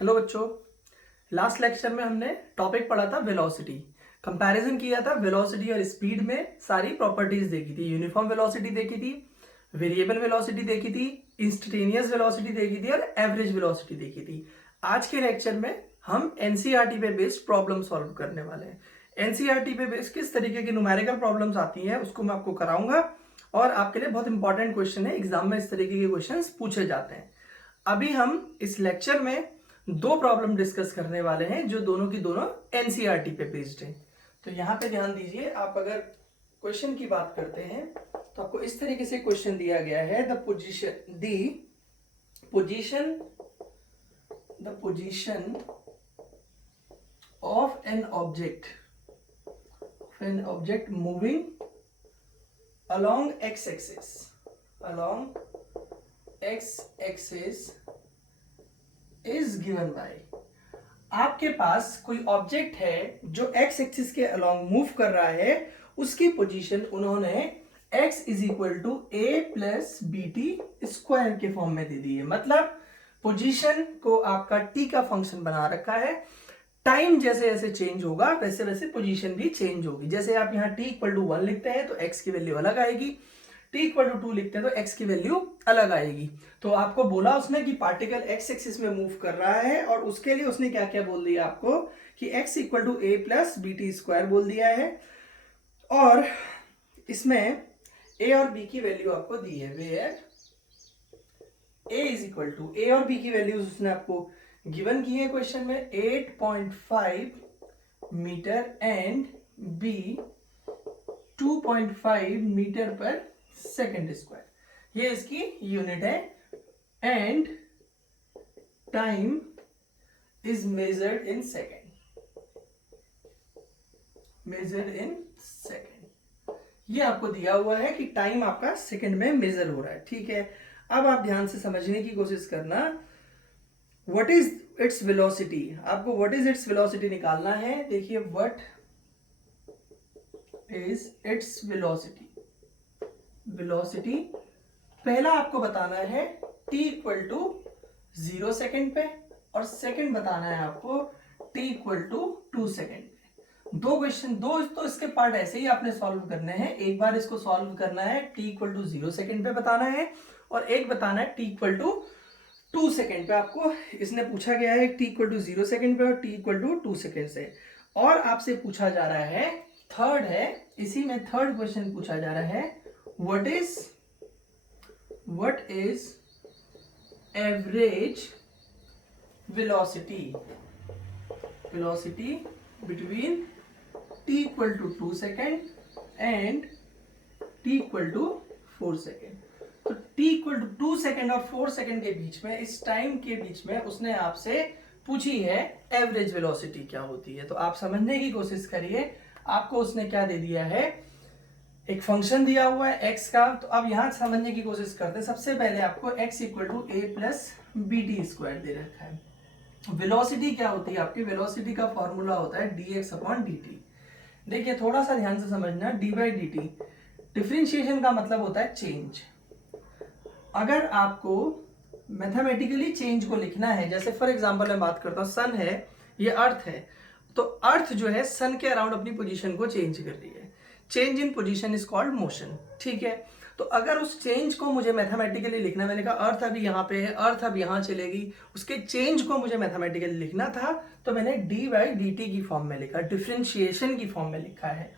Hello बच्चों, last lecture में हमने टॉपिक पढ़ा था वेलोसिटी। कंपैरिजन किया था वेलोसिटी और स्पीड में। सारी प्रॉपर्टीज देखी थी। यूनिफॉर्म वेलोसिटी देखी थी, वेरिएबल वेलोसिटी देखी थी, इंस्टेंटेनियस वेलोसिटी देखी थी और एवरेज वेलोसिटी देखी थी। आज के लेक्चर में हम एनसीईआरटी पे बेस्ड प्रॉब्लम सॉल्व करने वाले हैं। एनसीईआरटी पे बेस्ड किस तरीके की न्यूमेरिकल प्रॉब्लम्स आती हैं उसको मैं आपको कराऊंगा और आपके लिए बहुत इंपॉर्टेंट क्वेश्चन है। एग्जाम में इस तरीके के क्वेश्चंस पूछे जाते हैं। अभी हम इस लेक्चर में दो प्रॉब्लम डिस्कस करने वाले हैं जो दोनों की दोनों एनसीईआरटी पे बेस्ड है। तो यहाँ पे ध्यान दीजिए, आप अगर क्वेश्चन की बात करते हैं तो आपको इस तरीके से क्वेश्चन दिया गया है। The position of an object moving along x axis is given by। आपके पास कोई ऑब्जेक्ट है जो x एक्सिस के अलोंग मूव कर रहा है, उसकी पोजीशन उन्होंने x is equal to A plus B T square के फॉर्म में दे दी है। मतलब पोजीशन को आपका t का फंक्शन बना रखा है। टाइम जैसे जैसे चेंज होगा वैसे वैसे पोजीशन भी चेंज होगी। जैसे आप यहाँ t इक्वल टू 1 लिखते हैं तो x की वैल्यू अलग आएगी, t इक्वल टू 2 लिखते हैं तो x की वैल्यू अलग आएगी। तो आपको बोला उसने कि पार्टिकल x एक्सिस में मूव कर रहा है और उसके लिए उसने क्या क्या बोल दिया आपको कि x equal to A plus B T square बोल दिया है। और इसमें a और b की वैल्यू आपको दी है। Where a is equal to, a और b की वैल्यूज उसने आपको गिवन की है क्वेश्चन में। 8.5 मीटर एंड b 2.5 मीटर पर सेकेंड स्क्वायर, ये इसकी यूनिट है। And time is measured in second, ये आपको दिया हुआ है कि टाइम आपका सेकेंड में मेजर हो रहा है। ठीक है, अब आप ध्यान से समझने की कोशिश करना। व्हाट इज इट्स वेलोसिटी, आपको व्हाट इज इट्स वेलोसिटी निकालना है। देखिए, व्हाट इज इट्स वेलोसिटी पहला आपको बताना है t इक्वल टू 0 सेकेंड पे, और सेकेंड बताना है आपको t इक्वल टू 2 सेकेंड पे। दो क्वेश्चन, दो तो इसके पार्ट ऐसे ही आपने सॉल्व करने हैं। एक बार इसको सॉल्व करना है t इक्वल टू 0 सेकेंड पे बताना है, और एक बताना है t इक्वल टू 2 सेकेंड पे। आपको इसने पूछा गया है t इक्वल टू 0 सेकेंड पे और t इक्वल टू 2 सेकेंड से। और आपसे पूछा जा रहा है, थर्ड है, इसी में थर्ड क्वेश्चन पूछा जा रहा है, what is average velocity between t equal to 2 second and t equal to 4 second। तो t equal to 2 second और 4 second के बीच में, इस टाइम के बीच में उसने आपसे पूछी है एवरेज वेलोसिटी क्या होती है। तो आप समझने की कोशिश करिए। आपको उसने क्या दे दिया है, एक फंक्शन दिया हुआ है x का। तो अब यहां समझने की कोशिश करते हैं। सबसे पहले आपको x equal to A plus B T square दे रखा है। वेलोसिटी क्या होती है आपकी, वेलोसिटी का फॉर्मूला होता है dx अपॉन dt। देखिए, थोड़ा सा ध्यान से समझना, D by D T differentiation का मतलब होता है चेंज। अगर आपको मैथमेटिकली चेंज को लिखना है, जैसे फॉर एग्जांपल मैं बात करता हूं, सन है, ये अर्थ है, तो अर्थ जो है सन के अराउंड अपनी पोजीशन को चेंज कर रही है। Change in position is called motion. ठीक है, तो अगर उस चेंज को मुझे मैथमेटिकली लिखना, मैंने कहा अर्थ अभी यहाँ पे है, अर्थ अब यहाँ चलेगी, उसके चेंज को मुझे मैथमेटिकली लिखना था, तो मैंने डी बाई डी टी की फॉर्म में लिखा, डिफ्रेंशिएशन की फॉर्म में लिखा है।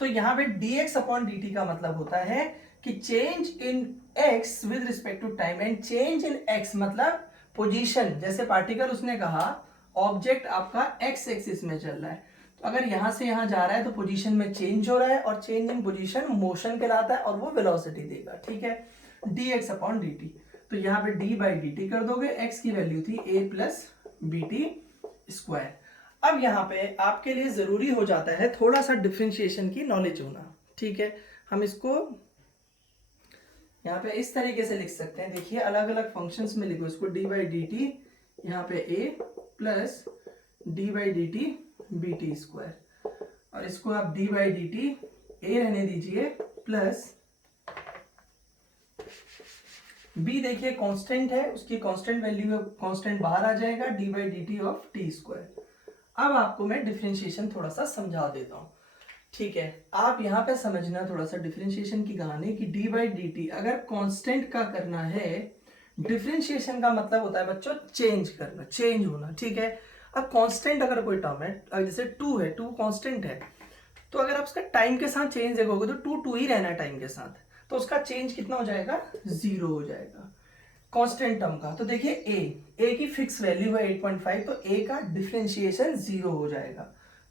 तो यहाँ पे dx अपॉन dt का मतलब होता है कि change in x with respect to time, and change in x मतलब पोजीशन। जैसे पार्टिकल उसने कहा ऑब्जेक्ट आपका x एक्सिस में चल रहा है, तो अगर यहां से यहां जा रहा है तो पोजीशन में चेंज हो रहा है, और चेंज इन पोजीशन मोशन कहलाता है और वो वेलोसिटी देगा। ठीक है, dx अपॉन dt। तो यहाँ पे d बाई डी टी कर दोगे, x की वैल्यू थी a plus B T square. अब यहाँ पे आपके लिए जरूरी हो जाता है थोड़ा सा डिफरेंशिएशन की नॉलेज होना। ठीक है, हम इसको यहाँ पे इस तरीके से लिख सकते हैं। देखिए, अलग अलग फंक्शंस में लिखो इसको, डी बाई डी टी यहाँ पे a plus D by D T B T square, और इसको आप D by D T A रहने दीजिए प्लस बी देखिए कांस्टेंट है, उसकी कांस्टेंट वैल्यू कांस्टेंट बाहर आ जाएगा, D by D T of T square. अब आपको मैं डिफरेंशिएशन थोड़ा सा समझा देता हूँ, ठीक है। आप यहाँ पे समझना थोड़ा सा डिफरेंशिएशन की कहानी कि डी बाई डी टी अगर कांस्टेंट का करना है, डिफरेंशिएशन का मतलब होता है बच्चों चेंज करना, चेंज होना, ठीक है। अब कांस्टेंट अगर कोई टर्म है, जैसे टू है, टू कांस्टेंट है, तो अगर आप उसका टाइम के साथ चेंज देखोगे तो टू टू ही रहना है टाइम के साथ, तो उसका चेंज कितना हो जाएगा, 0 हो जाएगा कांस्टेंट टर्म का। तो देखिए ए की फिक्स वैल्यू है 8.5, तो ए का डिफरेंशिएशन 0 हो जाएगा,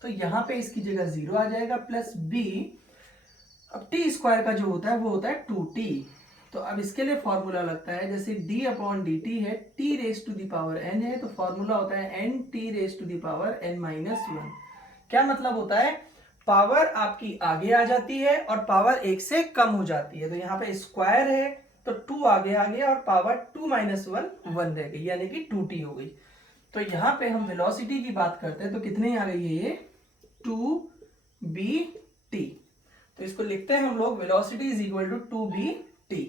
तो यहां पे इसकी जगह 0 आ जाएगा, प्लस बी, अब टी स्क्वायर का जो होता है वो होता है 2t। तो अब इसके लिए फॉर्मूला लगता है, जैसे d अपॉन डी टी है, t raise to the power n है, तो फॉर्मूला होता है n t raise to the power n minus 1। क्या मतलब होता है, पावर आपकी आगे आ जाती है और पावर एक से कम हो जाती है, तो यहाँ पे स्क्वायर है तो 2 आगे आ गया और पावर 2 माइनस 1 1 रह गई, यानी कि 2t हो गई। तो यहाँ पे हम वेलोसिटी की बात करते हैं तो कितने आ गई है ये, 2bt। तो इसको लिखते हैं हम लोग velocity is equal to 2bt।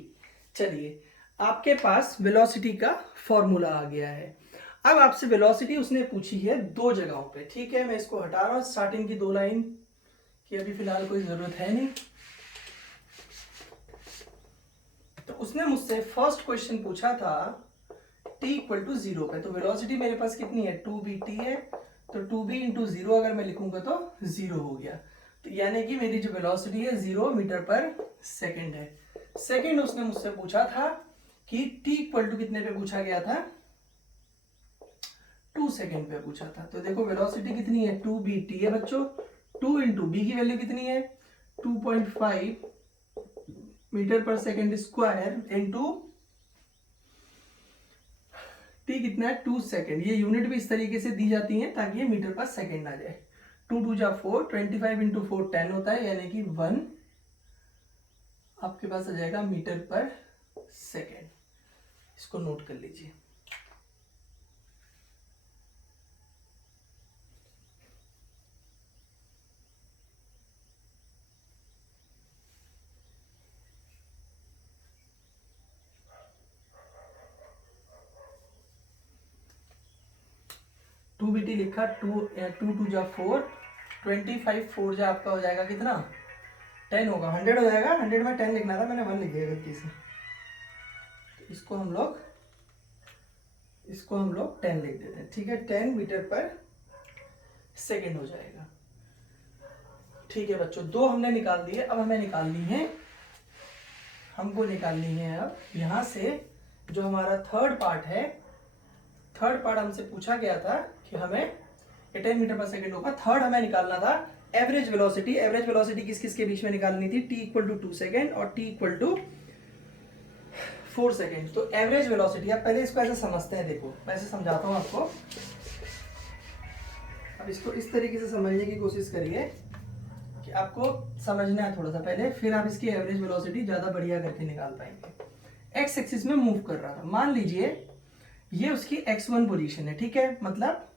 चलिए आपके पास वेलोसिटी का फॉर्मूला आ गया है। अब आपसे वेलोसिटी उसने पूछी है दो जगहों पे, ठीक है। मैं इसको हटा रहा हूं स्टार्टिंग की 2 लाइन की, अभी फिलहाल कोई जरूरत है नहीं। तो उसने मुझसे फर्स्ट क्वेश्चन पूछा था t इक्वल टू 0 पे, तो वेलोसिटी मेरे पास कितनी है, 2bt है, तो 2b इंटू 0 अगर मैं लिखूंगा तो 0 हो गया, तो यानी कि मेरी जो वेलोसिटी है 0 मीटर पर सेकेंड है। सेकेंड उसने मुझसे पूछा था कि t इक्वल टू कितने पे पूछा गया था, 2 सेकेंड पे पूछा था। तो देखो वेलोसिटी कितनी है, 2bt है बच्चों, 2 इंटू बी की वैल्यू कितनी है 2.5 मीटर पर सेकेंड स्क्वायर इंटू टी कितना है 2 सेकेंड। ये यूनिट भी इस तरीके से दी जाती है ताकि ये मीटर पर सेकेंड आ जाए। 2 2 जा 4, 25 इंटू 4 10 होता है, यानी कि 1 आपके पास आ जाएगा मीटर पर सेकेंड। इसको नोट कर लीजिए। टू बीटी लिखा, 2 2 जा 4, 25 4 जा आपका हो जाएगा कितना 10 होगा, 100 हो जाएगा। 100 में 10 लिखना था, मैंने 1 लिख दिया गलती से, तो इसको हम लोग 10 लिख देते हैं, ठीक है। 10 मीटर पर सेकेंड हो जाएगा, ठीक है बच्चों। 2 हमने निकाल दिए, अब हमें निकालनी है, हमको निकालनी है अब यहां से जो हमारा थर्ड पार्ट है। थर्ड पार्ट हमसे पूछा गया था कि हमें 10 मीटर पर सेकेंड होगा, थर्ड हमें निकालना था एवरेज वेलोसिटी। एवरेज वेलोसिटी किस किस के बीच में निकालनी थी, t इक्वल टू 2 सेकेंड और t इक्वल टू 4 सेकेंड। तो एवरेज वेलोसिटी, आप पहले इसको ऐसे समझते हैं, देखो मैं ऐसे समझाता हूं आपको। अब इसको इस तरीके से समझने की कोशिश करिए कि आपको समझना है थोड़ा सा पहले, फिर आप इसकी एवरेज वेलोसिटी ज्यादा बढ़िया करके निकाल पाएंगे। एक्स एक्सिस में मूव कर रहा था, मान लीजिए ये उसकी x1 पोजीशन है, ठीक है। मतलब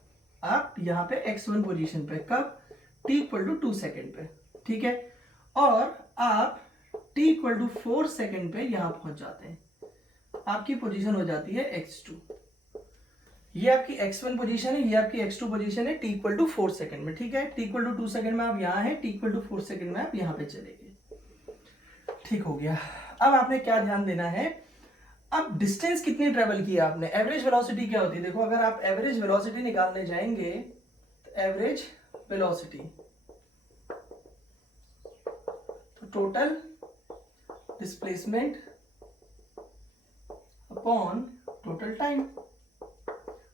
आप यहाँ पे x1 पोजीशन पे, कब, t इक्वल टू 2 सेकेंड पे, ठीक है। और आप t इक्वल टू 4 सेकेंड पे यहाँ पहुंच जाते हैं, आपकी पोजीशन हो जाती है x2। ये आपकी x1 पोजीशन है, ये आपकी x2 पोजीशन है, t इक्वल टू 4 सेकेंड में, ठीक है। t इक्वल टू 2 सेकेंड में आप यहाँ है, t इक्वल टू 4 सेकेंड में आप यहाँ पे चले गए, ठीक हो गया। अब आपने क्या ध्यान देना है, अब डिस्टेंस कितनी ट्रेवल किया आपने। एवरेज वेलोसिटी क्या होती है, देखो अगर आप एवरेज वेलोसिटी निकालने जाएंगे तो एवरेज वेलोसिटी तो total displacement upon total time,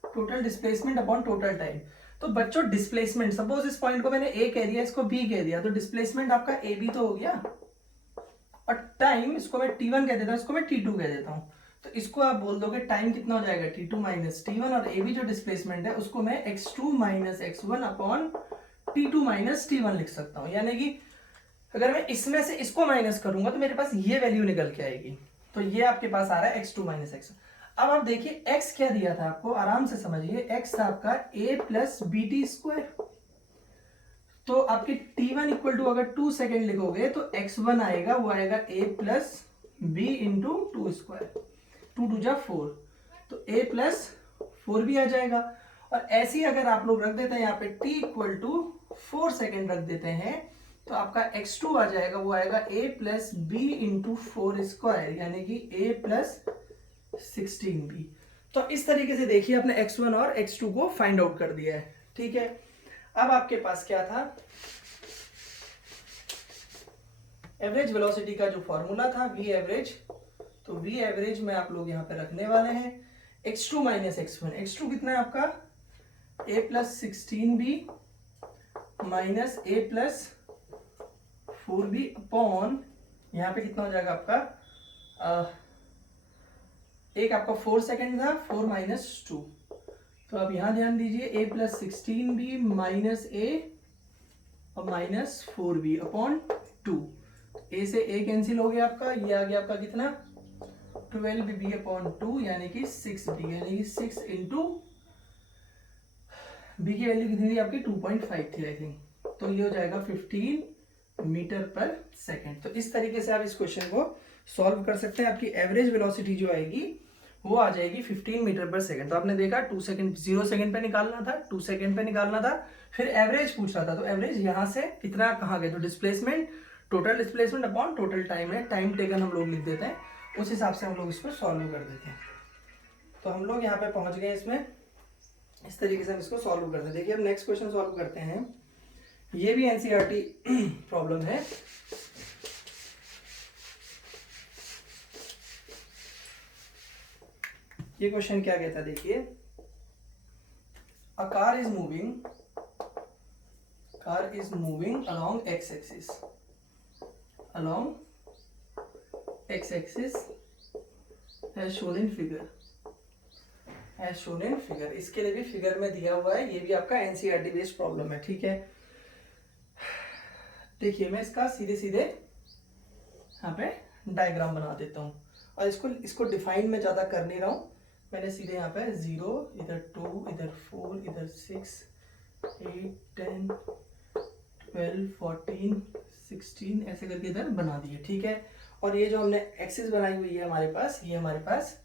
total displacement upon total time. तो बच्चों डिस्प्लेसमेंट, सपोज इस पॉइंट को मैंने ए कह दिया, इसको बी कह दिया, तो डिस्प्लेसमेंट आपका ए बी तो हो गया, और टाइम इसको मैं t1 कह देता हूं, इसको मैं t2 कह देता हूं। तो इसको आप बोल दोगे टाइम कितना हो जाएगा t2 माइनस t1, और ए बी जो डिस्प्लेसमेंट है उसको मैं x2 minus x1 upon t2 minus t1 लिख सकता हूं। यानी कि अगर मैं इसमें से इसको माइनस करूंगा तो मेरे पास ये वैल्यू निकल के आएगी, तो ये आपके पास आ रहा है x2 माइनस x। अब आप देखिए x क्या दिया था आपको, आराम से समझिए। x था आपका a plus B T square, तो आपकी t1 इक्वल टू अगर 2 सेकेंड लिखोगे तो x1 आएगा, वो आएगा a plus B into 2 square. 2 2 जा 4, तो a प्लस 4 भी आ जाएगा। और ऐसे ही अगर आप लोग रख देते हैं यहाँ पे t इक्वल टू 4 सेकेंड रख देते हैं, तो आपका x2 आ जाएगा, वो आएगा a plus B into 4 square, यानी कि a प्लस 16b। तो इस तरीके से देखिए आपने x1 और x2 को फाइंड आउट कर दिया है। ठीक है, अब आपके पास क्या था, एवरेज वेलोसिटी का जो फॉर्मूला था v एवरेज, तो v एवरेज में आप लोग यहाँ पे रखने वाले हैं x2 माइनस x1। x2 कितना है आपका a plus 16b minus a plus 4b upon, यहाँ पे कितना हो जाएगा आपका एक आपका 4 सेकेंड था, 4 माइनस 2, तो अब यहां ध्यान दीजिए a plus 16b minus a और माइनस 4b अपॉन 2। a से a कैंसिल हो गया आपका, ये आ गया आपका कितना 12b अपॉन 2, यानी कि 6b, यानी कि 6 इंटू b की वैल्यू कितनी थी आपकी 2.5 थी आई थिंक, तो ये हो जाएगा 15 मीटर पर सेकेंड। तो इस तरीके से आप इस क्वेश्चन को सॉल्व कर सकते हैं। आपकी एवरेज वेलोसिटी जो आएगी वो आ जाएगी 15 मीटर पर सेकंड। तो आपने देखा 2 सेकंड 0 सेकंड पे निकालना था, 2 सेकंड पे निकालना था, फिर एवरेज पूछ रहा था, तो एवरेज यहाँ से कितना कहाँ गए, तो displacement, total displacement upon total time है, टाइम टेकन हम लोग लिख देते हैं, उस हिसाब से हम लोग इसको सॉल्व कर देते हैं। तो हम लोग यहाँ पे पहुंच गए इसमें, इस तरीके से हम इसको सॉल्व करते हैं। देखिए अब नेक्स्ट क्वेश्चन सॉल्व करते हैं, ये भी एनसीईआरटी प्रॉब्लम है। ये क्वेश्चन क्या कहता है देखिए, a car is moving along x axis, as shown in figure, इसके लिए भी फिगर में दिया हुआ है, ये भी आपका एनसीईआरटी बेस्ड प्रॉब्लम है। ठीक है, देखिए मैं इसका सीधे सीधे यहाँ पे डायग्राम बना देता हूँ, और इसको डिफाइन में ज्यादा कर नहीं रहा हूँ, मैंने सीधे यहाँ पे 0, इधर 2, इधर 4, इधर 6, 8, 10, 12, 14, 16 ऐसे करके इधर बना दिए। ठीक है, और ये जो हमने एक्सिस बनाई हुई है हमारे पास, ये हमारे पास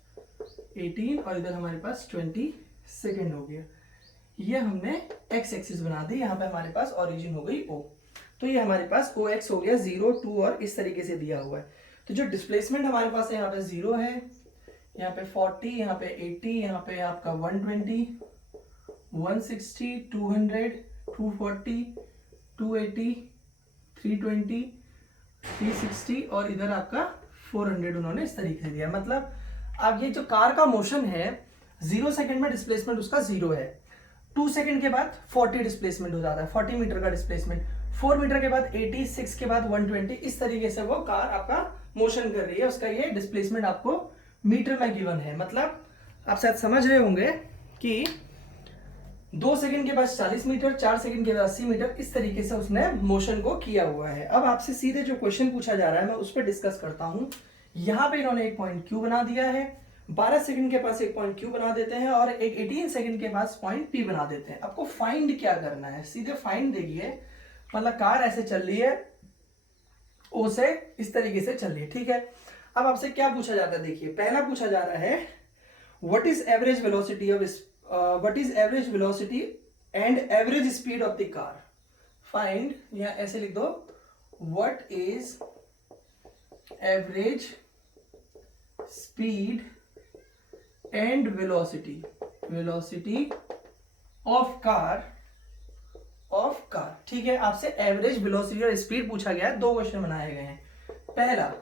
18 और इधर हमारे पास 20 सेकेंड हो गया, ये हमने एक्स एक्सिस बना दी, यहाँ पे हमारे पास ओरिजिन हो गई O, तो ये हमारे पास OX हो गया 0, 2 और इस तरीके से दिया हुआ है। तो जो डिस्प्लेसमेंट हमारे पास है यहाँ पे 0 है, यहाँ पे 40, यहाँ पे 80, यहाँ पे आपका 120, 160, 200, 240, 280, 320, 360 और इधर आपका 400 उन्होंने इस तरीके से दिया। मतलब अब ये जो कार का मोशन है 0 सेकंड में डिस्प्लेसमेंट उसका 0 है, 2 सेकंड के बाद 40 डिस्प्लेसमेंट हो जाता है, 40 मीटर का डिस्प्लेसमेंट, 4 मीटर के बाद 80, 6 के बाद 120, इस तरीके से वो कार आपका मोशन कर रही है, उसका ये डिस्प्लेसमेंट आपको मीटर में गिवन है। मतलब आप शायद समझ रहे होंगे कि 2 सेकंड के बाद 40 मीटर, 4 सेकंड के बाद 80 मीटर, इस तरीके से उसने मोशन को किया हुआ है। अब आपसे सीधे जो क्वेश्चन पूछा जा रहा है मैं उस पर डिस्कस करता हूं। यहाँ पे इन्होंने एक पॉइंट Q बना दिया है, 12 सेकंड के पास एक पॉइंट Q बना देते हैं और एक 18 सेकंड के पास पॉइंट P बना देते हैं। आपको फाइंड क्या करना है, सीधे फाइंड देखिए, मतलब कार ऐसे चल रही है, O से इस तरीके से चल रही है। ठीक है, अब आपसे क्या पूछा जाता है, देखिए पहला पूछा जा रहा है what is average velocity and average speed of the car, find, या ऐसे लिख दो what is average speed and velocity of car. ठीक है, आपसे एवरेज वेलोसिटी और स्पीड पूछा गया है, 2 क्वेश्चन बनाए गए हैं। पहला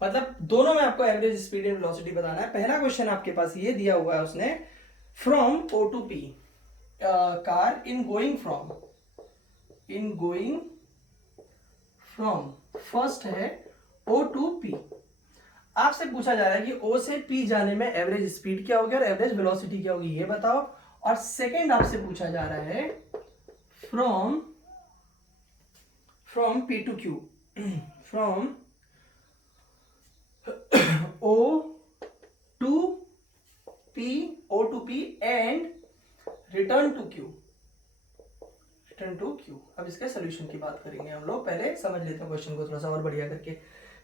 मतलब दोनों में आपको एवरेज स्पीड एंड वेलोसिटी बताना है। पहला क्वेश्चन आपके पास ये दिया हुआ है उसने, from O to P, car in going from, first है O to P, आपसे पूछा जा रहा है कि O से P जाने में एवरेज स्पीड क्या होगी और एवरेज वेलोसिटी क्या होगी, ये बताओ। और सेकंड आपसे पूछा जा रहा है from P to Q, from O to P and return to Q। अब इसके सोल्यूशन की बात करेंगे हम लोग, पहले समझ लेते हैं क्वेश्चन को थोड़ा सा और बढ़िया करके।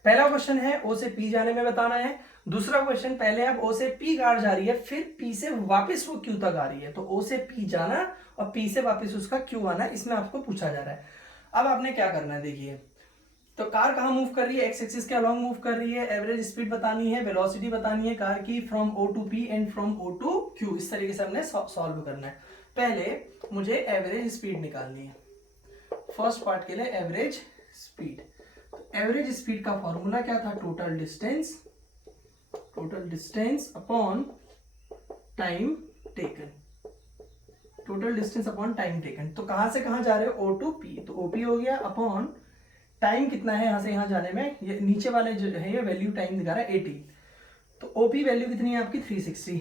पहला क्वेश्चन है O से P जाने में बताना है, दूसरा क्वेश्चन, पहले अब O से P कार जा रही है, फिर P से वापस वो Q तक आ रही है, तो O से P जाना और P से वापस उसका Q आना, इसमें आपको पूछा जा रहा है। अब आपने क्या करना है, देखिए, तो कार कहाँ मूव कर रही है, एक्स एक्सिस के अलॉन्ग मूव कर रही है, एवरेज स्पीड बतानी है, वेलोसिटी बतानी है कार की from O to P and from O to Q, इस तरीके से हमने सॉल्व करना है। पहले मुझे एवरेज स्पीड निकालनी है, फर्स्ट पार्ट के लिए एवरेज स्पीड। एवरेज स्पीड का फॉर्मूला क्या था, total distance upon time taken, total distance upon time taken. तो कहां से कहां जा रहे हो, O टू P, तो OP हो गया, अपॉन टाइम कितना है यहां से यहां जाने में, ये नीचे वाले जो है ये वैल्यू टाइम दिखा रहा है 18, तो OP वैल्यू कितनी है आपकी 360,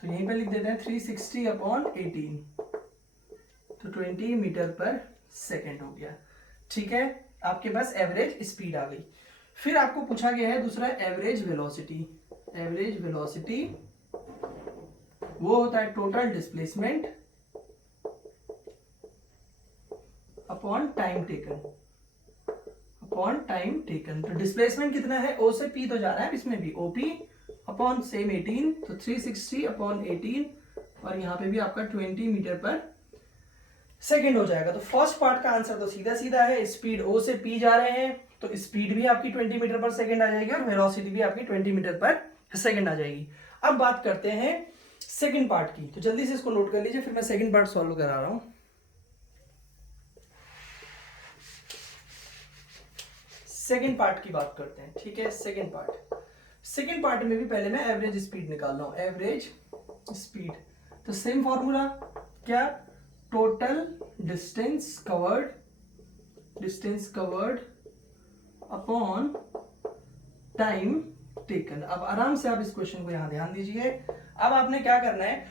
तो यहीं पे लिख देते हैं 360 अपॉन 18, तो 20 मीटर पर सेकेंड हो गया। ठीक है, आपके पास एवरेज स्पीड आ गई। फिर आपको पूछा गया है दूसरा एवरेज वेलोसिटी। एवरेज वेलोसिटी वो होता है total displacement upon time taken, तो डिस्प्लेसमेंट कितना है, O से P तो जा रहा है इसमें भी, OP अपॉन सेम 18, तो 360 अपॉन 18, और यहाँ पे भी आपका 20 मीटर पर सेकेंड हो जाएगा। तो फर्स्ट पार्ट का आंसर तो सीधा सीधा है, स्पीड O से P जा रहे हैं तो स्पीड भी आपकी 20 मीटर पर सेकेंड आ जाएगी और वेलोसिटी भी आपकी 20 मीटर पर सेकेंड आ जाएगी। अब बात करते हैं सेकेंड पार्ट की, तो जल्दी से इसको नोट कर लीजिए, फिर मैं सेकेंड पार्ट सॉल्व करा रहा हूं। सेकेंड पार्ट की बात करते हैं, ठीक है। सेकेंड पार्ट में भी पहले मैं एवरेज स्पीड निकाल रहा हूं, एवरेज स्पीड, तो सेम फॉर्मूला क्या, total distance covered upon time taken. अब आराम से आप इस क्वेश्चन को यहां ध्यान दीजिए। अब आपने क्या करना है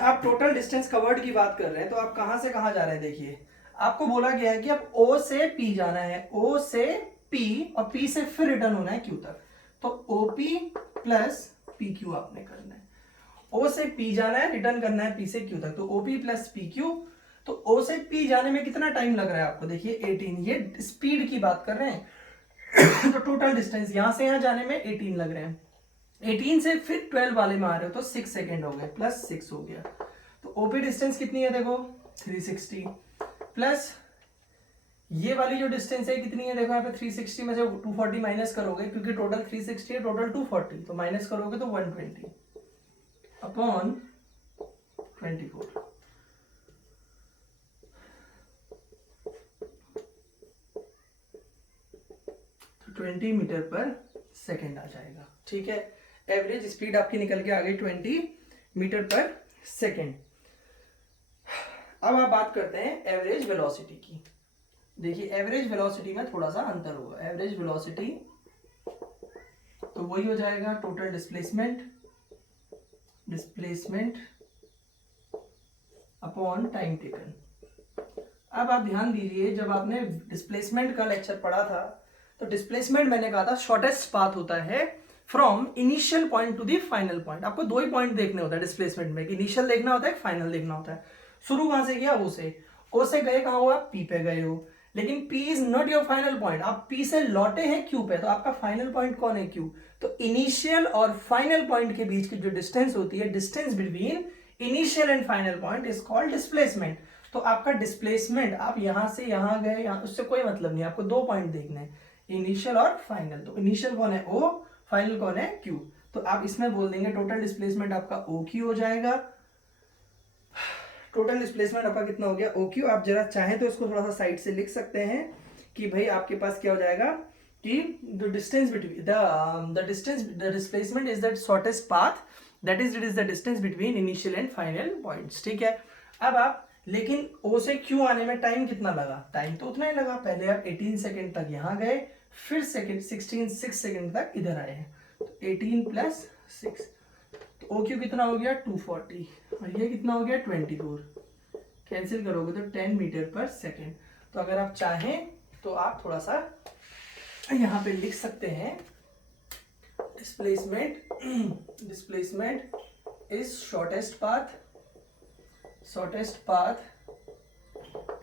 आप टोटल डिस्टेंस कवर्ड की बात कर रहे हैं, तो आप कहां से कहां जा रहे हैं, देखिए आपको बोला गया है कि अब O से P जाना है, O से P और P से फिर रिटर्न होना है Q तक, तो OP प्लस PQ आपने करना है। O से P जाना है, रिटर्न करना है P से Q तक, तो OP प्लस PQ। तो O से P जाने में कितना टाइम लग रहा है आपको, देखिए 18, ये स्पीड की बात कर रहे हैं तो टोटल डिस्टेंस यहां से यहां जाने में 18 लग रहे हैं, 18 से फिर 12 वाले में आ रहे हो तो 6 सेकेंड हो गए, प्लस 6 हो गया। तो OP डिस्टेंस कितनी है, देखो 360, प्लस ये वाली जो डिस्टेंस है कितनी है, देखो यहाँ पे 360 में से 240 माइनस करोगे, क्योंकि टोटल 360 है, टोटल 240, तो माइनस करोगे तो 120 अपॉन 24, तो 20 मीटर पर सेकेंड आ जाएगा। ठीक है, एवरेज स्पीड आपकी निकल के आ गई 20 मीटर पर सेकेंड। अब आप बात करते हैं एवरेज वेलोसिटी की। देखिए एवरेज वेलोसिटी में थोड़ा सा अंतर होगा, एवरेज वेलोसिटी तो वही हो जाएगा total displacement upon time taken. अब आप ध्यान दीजिए, जब आपने डिस्प्लेसमेंट का लेक्चर पढ़ा था तो डिस्प्लेसमेंट मैंने कहा था शॉर्टेस्ट पाथ होता है from initial point two the final point. आपको दो ही पॉइंट देखने होता है डिस्प्लेसमेंट में, इनिशियल देखना होता है, फाइनल देखना होता है। शुरू कहां से किया, ओ से गए कहां हो, आप P पे गए हो, लेकिन P is not your final point, आप P से लौटे हैं Q पे, तो आपका फाइनल पॉइंट कौन है, Q। तो इनिशियल और फाइनल पॉइंट के बीच की जो डिस्टेंस होती है, distance between initial and final point is called displacement. तो आपका डिस्प्लेसमेंट, आप यहां से यहां गए, यहां, उससे कोई मतलब नहीं, आपको दो पॉइंट देखने हैं, इनिशियल और फाइनल। तो इनिशियल कौन है O, फाइनल कौन है Q। तो आप इसमें बोल देंगे टोटल डिस्प्लेसमेंट आपका OQ हो जाएगा। टोटल डिस्प्लेसमेंट आपका कितना हो गया, OQ। आप जरा चाहें तो इसको थोड़ा सा साइड से लिख सकते हैं कि भाई आपके पास क्या हो जाएगा कि the distance between the displacement is the shortest path, that is it is the distance between initial and final points. ठीक है, अब आप, लेकिन O से Q आने में टाइम कितना लगा, टाइम तो उतना ही लगा, पहले आप 18 सेकेंड तक यहां गए, फिर 6 सेकेंड तक इधर आए हैं, तो 18 प्लस 6, तो OQ कितना हो गया 240, और ये कितना हो गया 24, कैंसिल करोगे तो 10 मीटर पर सेकेंड। तो अगर आप चाहें तो आप थोड़ा सा यहाँ पे लिख सकते हैं, displacement is shortest path,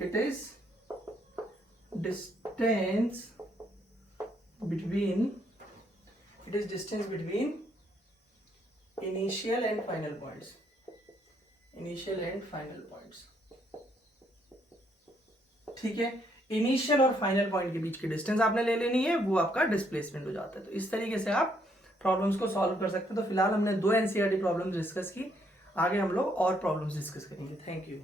it is distance it is distance between initial and final points, initial and final points. ठीक है, इनिशियल और फाइनल पॉइंट के बीच की डिस्टेंस आपने ले लेनी है, वो आपका डिस्प्लेसमेंट हो जाता है। तो इस तरीके से आप प्रॉब्लम्स को सॉल्व कर सकते हैं। तो फिलहाल हमने 2 एनसीईआरटी प्रॉब्लम्स डिस्कस की, आगे हम लोग और प्रॉब्लम्स डिस्कस करेंगे। Thank you.